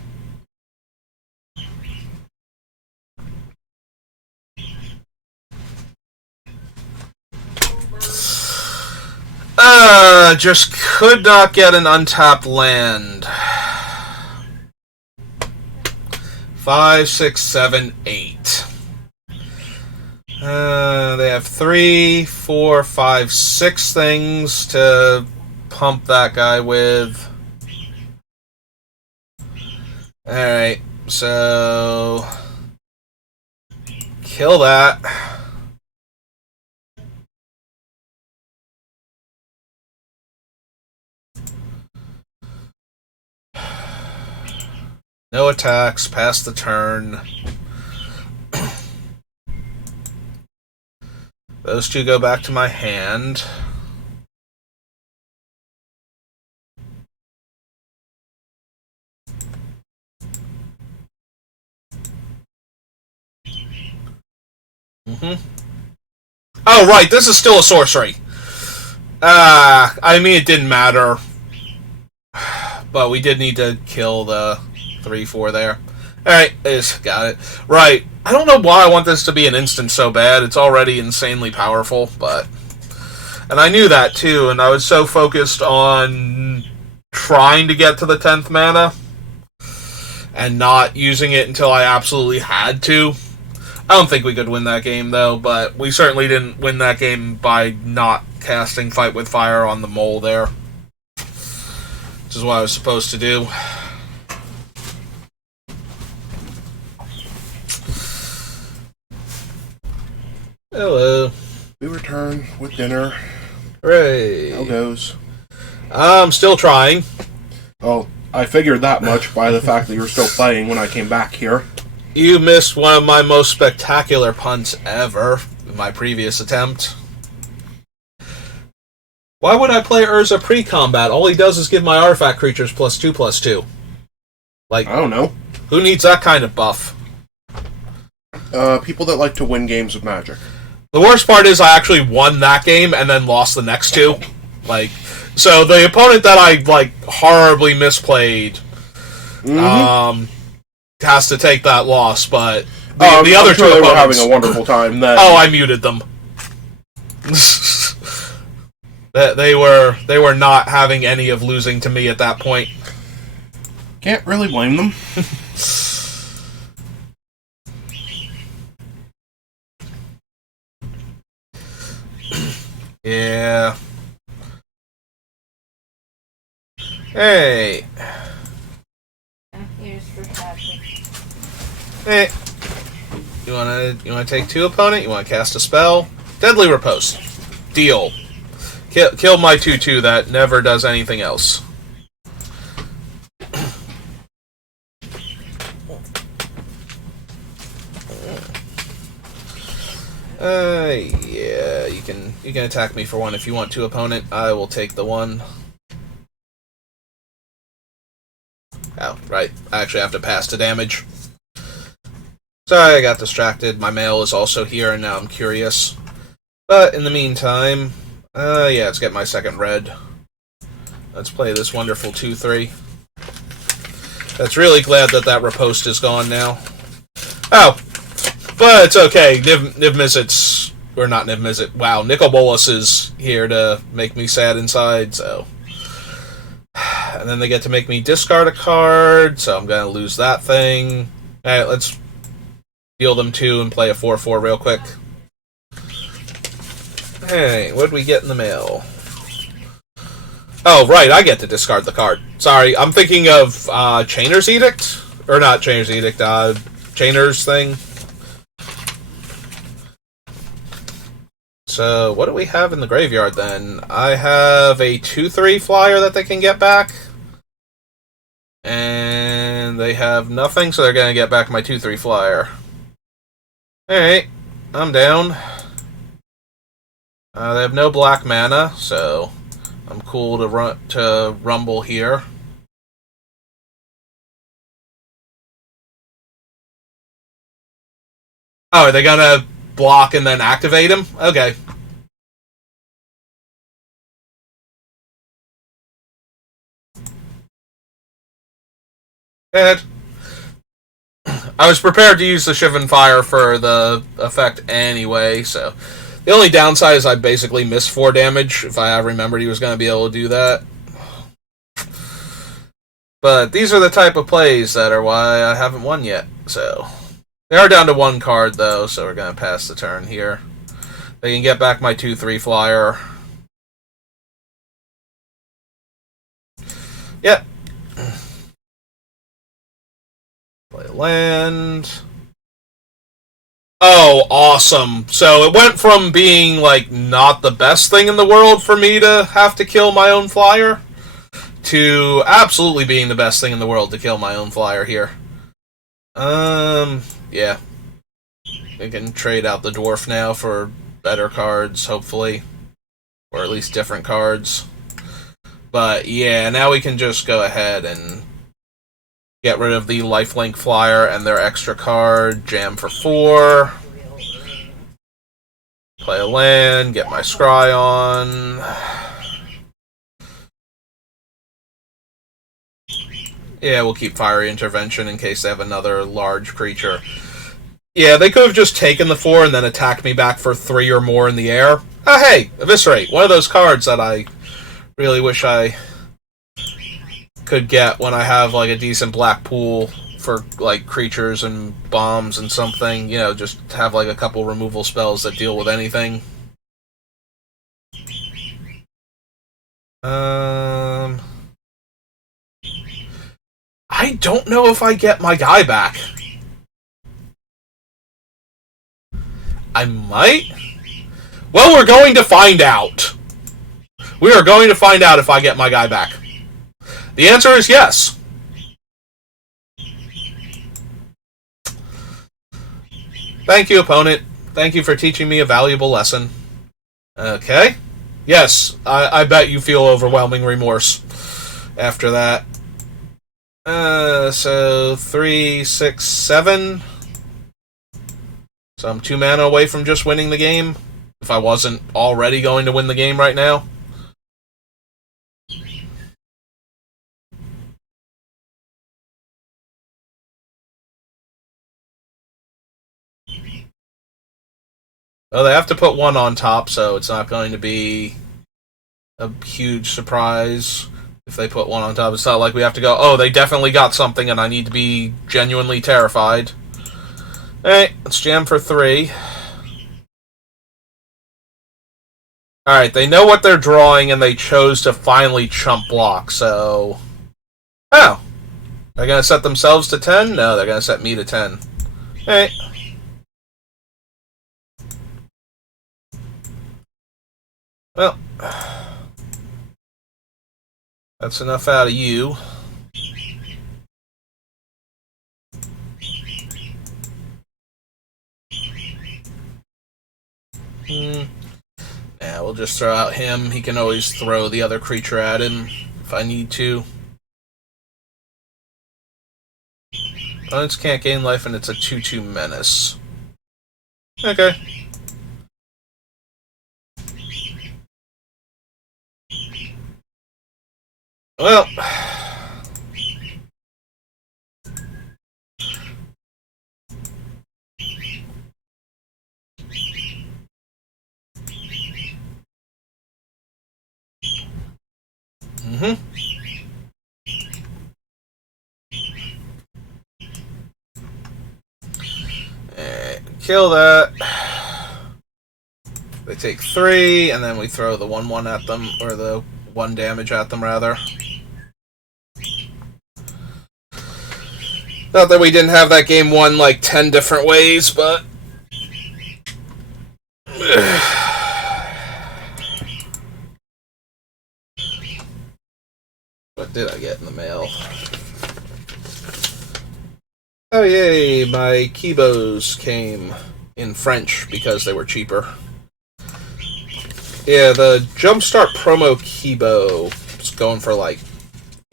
Just could not get an untapped land. 5, 6, 7, 8. They have 3, 4, 5, 6 things to pump that guy with. Alright, so kill that. No attacks, pass the turn. Those 2 go back to my hand. Oh, right, this is still a sorcery. I mean, it didn't matter. But we did need to kill the 3-4 there. Alright, got it. Right. I don't know why I want this to be an instant so bad. It's already insanely powerful, but... And I knew that, too, and I was so focused on trying to get to the 10th mana and not using it until I absolutely had to. I don't think we could win that game, though, but we certainly didn't win that game by not casting Fight with Fire on the mole there. Which is what I was supposed to do. Hello. We return with dinner. Hooray. How goes? I'm still trying. Oh, I figured that much by the fact that you were still playing when I came back here. You missed one of my most spectacular punts ever in my previous attempt. Why would I play Urza pre-combat? All he does is give my artifact creatures +2/+2. Like, I don't know. Who needs that kind of buff? People that like to win games of Magic. The worst part is I actually won that game and then lost the next two. Like, so the opponent that I, like, horribly misplayed, has to take that loss, but the other two they opponents... were having a wonderful time then. Oh, I muted them. They were not having any of losing to me at that point. Can't really blame them. Yeah. Hey. Here's for Patrick. Hey. You wanna take two, opponent? You wanna cast a spell? Deadly Riposte. Deal. Kill my 2/2 that never does anything else. Yeah, you can attack me for one if you want to, opponent. I will take the one. Oh, right. I actually have to pass to damage. Sorry, I got distracted. My mail is also here, and now I'm curious. But in the meantime, yeah, let's get my second red. Let's play this wonderful 2/3. That's really glad that riposte is gone now. Oh, but it's okay. Niv Mizzet's, or not Niv Mizzet. Wow, Nicol Bolas is here to make me sad inside. So, and then they get to make me discard a card. So I'm gonna lose that thing. All right, let's deal them 2 and play a 4/4 real quick. Hey, what did we get in the mail? Oh, right, I get to discard the card. Sorry, I'm thinking of Chainer's Edict? Or not Chainer's Edict, Chainer's thing. So, what do we have in the graveyard then? I have a 2/3 flyer that they can get back. And they have nothing, so they're going to get back my 2/3 flyer. Alright, I'm down. They have no black mana, so I'm cool to rumble here. Oh, are they gonna block and then activate him? Okay. Go ahead. I was prepared to use the Shivan Fire for the effect anyway, so... The only downside is I basically missed 4 damage, if I remembered he was going to be able to do that. But these are the type of plays that are why I haven't won yet, so... They are down to 1 card, though, so we're going to pass the turn here. They can get back my 2/3 flyer. Yep. Play land... Oh, awesome. So it went from being, like, not the best thing in the world for me to have to kill my own flyer to absolutely being the best thing in the world to kill my own flyer here. Yeah. We can trade out the dwarf now for better cards, hopefully. Or at least different cards. But, yeah, now we can just go ahead and get rid of the lifelink flyer and their extra card. Jam for 4. Play a land. Get my scry on. Yeah, we'll keep Fiery Intervention in case they have another large creature. Yeah, they could have just taken the 4 and then attacked me back for 3 or more in the air. Oh, hey! Eviscerate. One of those cards that I really wish I could get when I have, like, a decent black pool for, like, creatures and bombs and something. You know, just have, like, a couple removal spells that deal with anything. I don't know if I get my guy back. I might? Well, we're going to find out. We are going to find out if I get my guy back. The answer is yes. Thank you, opponent. Thank you for teaching me a valuable lesson. Okay. Yes, I bet you feel overwhelming remorse after that. So 3, 6, 7. So I'm 2 mana away from just winning the game. If I wasn't already going to win the game right now. Well, they have to put 1 on top, so it's not going to be a huge surprise if they put 1 on top. It's not like we have to go, oh, they definitely got something and I need to be genuinely terrified. Alright, let's jam for 3. Alright, they know what they're drawing and they chose to finally chump block, so... Oh. They're going to set themselves to 10? No, they're going to set me to 10. Alright. Well, that's enough out of you. Yeah, we'll just throw out him. He can always throw the other creature at him if I need to. Opponents can't gain life and it's a 2/2 menace. Okay. Well, kill that. They take 3, and then we throw the 1/1 at them, or the 1 damage at them, rather. Not that we didn't have that game won like 10 different ways, but... What did I get in the mail? Oh yay, my Kibos came in French because they were cheaper. Yeah, the Jumpstart promo Kibo is going for like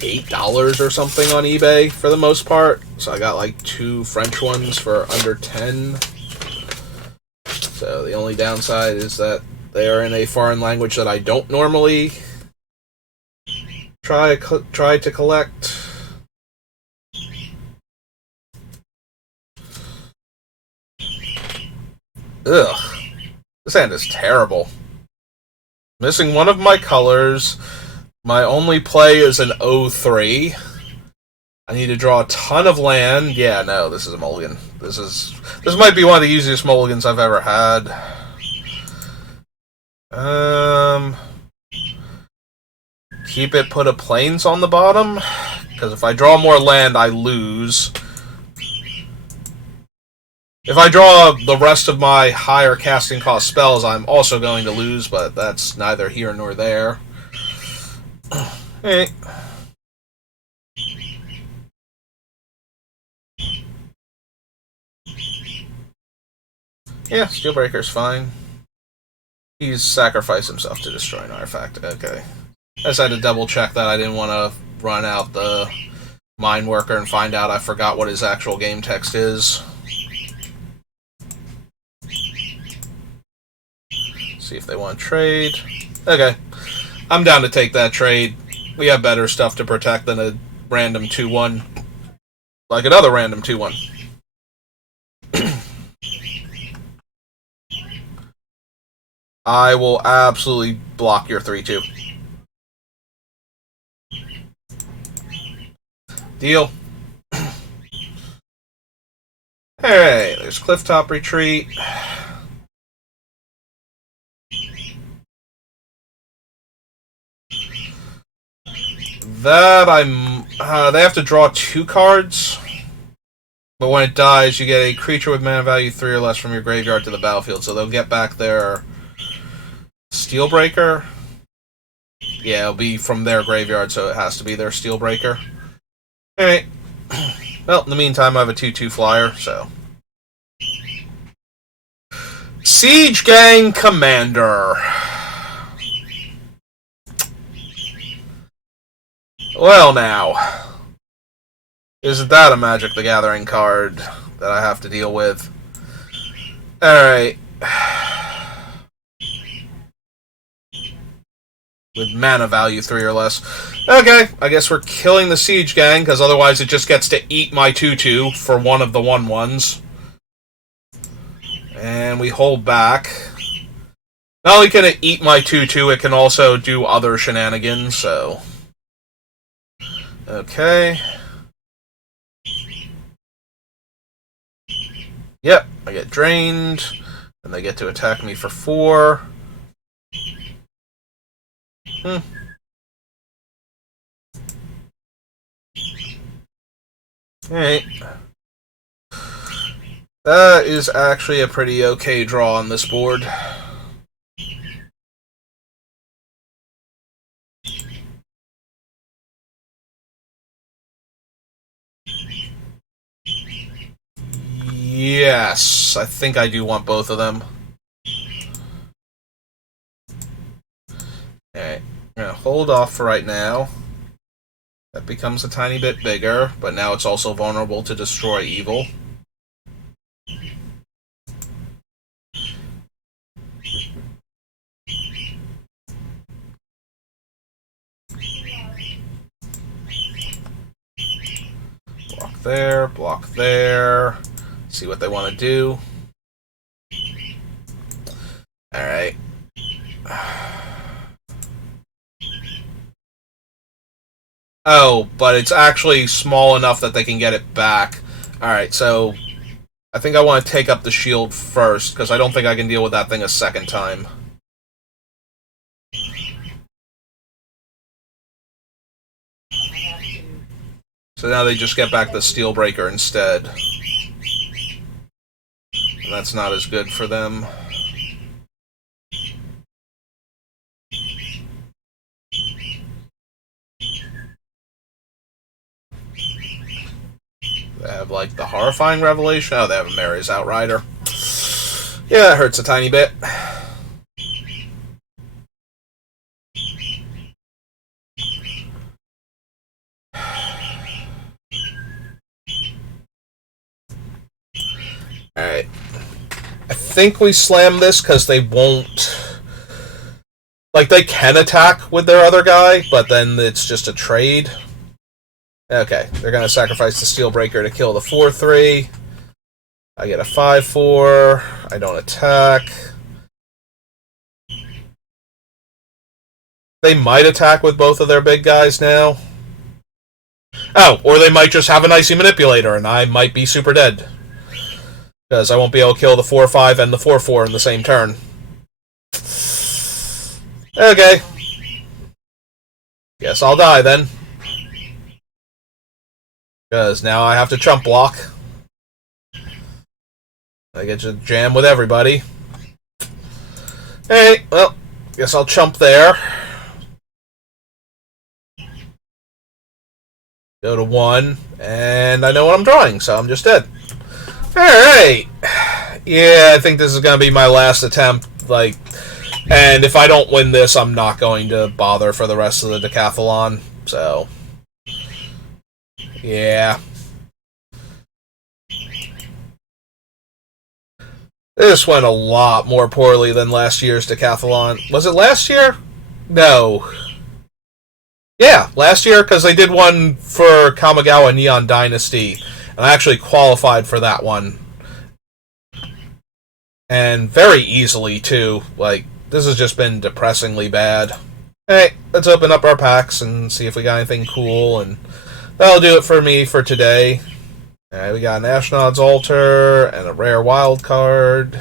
$8 or something on eBay for the most part. So I got like 2 French ones for under 10. So the only downside is that they are in a foreign language that I don't normally try to collect. Ugh. This hand is terrible. Missing one of my colors. My only play is an 0/3. I need to draw a ton of land. Yeah, no, this is a mulligan. This might be one of the easiest mulligans I've ever had. Keep it, put a plains on the bottom. Because if I draw more land, I lose. If I draw the rest of my higher casting cost spells, I'm also going to lose, but that's neither here nor there. Hey. Yeah, Steelbreaker's fine. He's sacrificed himself to destroy an artifact. Okay. I just had to double check that. I didn't want to run out the Mind Worker and find out I forgot what his actual game text is. See if they want to trade. Okay. I'm down to take that trade. We have better stuff to protect than a random 2/1. Like another random 2/1. I will absolutely block your 3/2. Deal. Alright, there's Clifftop Retreat. That they have to draw 2 cards. But when it dies, you get a creature with mana value 3 or less from your graveyard to the battlefield. So they'll get back their Steelbreaker? Yeah, it'll be from their graveyard, so it has to be their Steelbreaker. Alright. Well, in the meantime, I have a 2/2 flyer, so... Siege Gang Commander. Well, now. Isn't that a Magic the Gathering card that I have to deal with? Alright. With mana value 3 or less. Okay, I guess we're killing the Siege Gang, because otherwise it just gets to eat my 2/2 for one of the 1/1s. And we hold back. Not only can it eat my 2/2, it can also do other shenanigans, so... Okay. Yep, I get drained, and they get to attack me for 4. Alright. That is actually a pretty okay draw on this board. Yes, I think I do want both of them. Alright, I'm going to hold off for right now. That becomes a tiny bit bigger, but now it's also vulnerable to destroy evil. Block there. See what they want to do. Alright. Oh, but it's actually small enough that they can get it back. Alright, so I think I want to take up the shield first, because I don't think I can deal with that thing a second time. So now they just get back the Steelbreaker instead. And that's not as good for them. They have, like, the Horrifying Revelation. Oh, they have a Mary's Outrider. Yeah, it hurts a tiny bit. Alright. I think we slam this because they won't... Like, they can attack with their other guy, but then it's just a trade. Okay, they're going to sacrifice the Steelbreaker to kill the 4/3. I get a 5/4. I don't attack. They might attack with both of their big guys now. Oh, or they might just have an Icy Manipulator, and I might be super dead. Because I won't be able to kill the 4/5 and the 4/4 in the same turn. Okay. Guess I'll die then. Because now I have to chump block. I get to jam with everybody. Hey, well, guess I'll chump there. Go to 1, and I know what I'm drawing, so I'm just dead. Alright. Yeah, I think this is going to be my last attempt, like, and if I don't win this, I'm not going to bother for the rest of the Decathlon, so... Yeah. This went a lot more poorly than last year's Decathlon. Was it last year? No. Yeah, last year, because they did one for Kamigawa Neon Dynasty, and I actually qualified for that one. And very easily, too. Like, this has just been depressingly bad. Hey, let's open up our packs and see if we got anything cool, and that'll do it for me for today. Alright, we got an Ashnod's Altar and a rare wild card.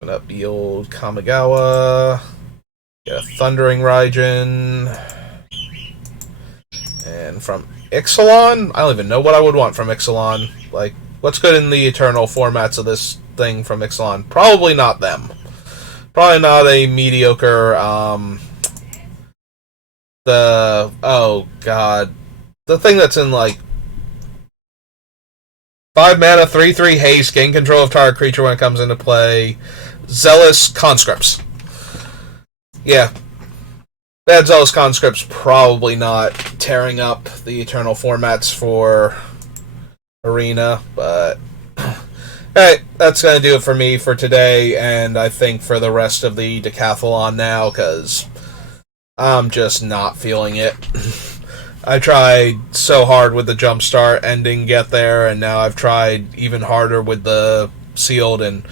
Open up the old Kamigawa. Get a Thundering Raijin. And from Ixalan? I don't even know what I would want from Ixalan. Like, what's good in the Eternal formats of this thing from Ixalan? Probably not them. Probably not a mediocre, oh god. The thing that's in, like, 5 mana, 3/3 haste, gain control of target creature when it comes into play. Zealous Conscripts. Yeah. Bad Zealous Conscripts probably not tearing up the Eternal formats for Arena, but alright, that's going to do it for me for today, and I think for the rest of the Decathlon now, because I'm just not feeling it. I tried so hard with the Jumpstart and didn't get there, and now I've tried even harder with the Sealed, and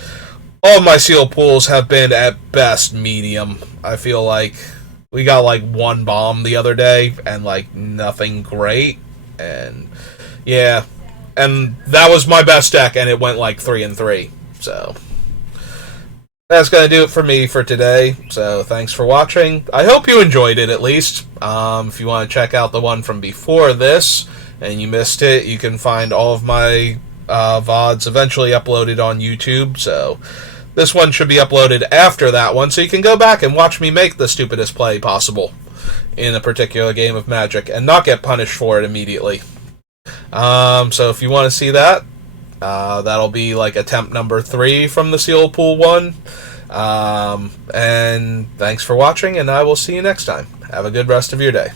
all of my Sealed pools have been at best medium. I feel like we got like one bomb the other day, and like nothing great, and yeah. And that was my best deck, and it went like 3-3. So that's going to do it for me for today. So thanks for watching. I hope you enjoyed it at least. If you want to check out the one from before this, and you missed it, you can find all of my VODs eventually uploaded on YouTube. So this one should be uploaded after that one, so you can go back and watch me make the stupidest play possible in a particular game of Magic, and not get punished for it immediately. So if you want to see that, that'll be like attempt number 3 from the Seal Pool 1. And thanks for watching, and I will see you next time. Have a good rest of your day.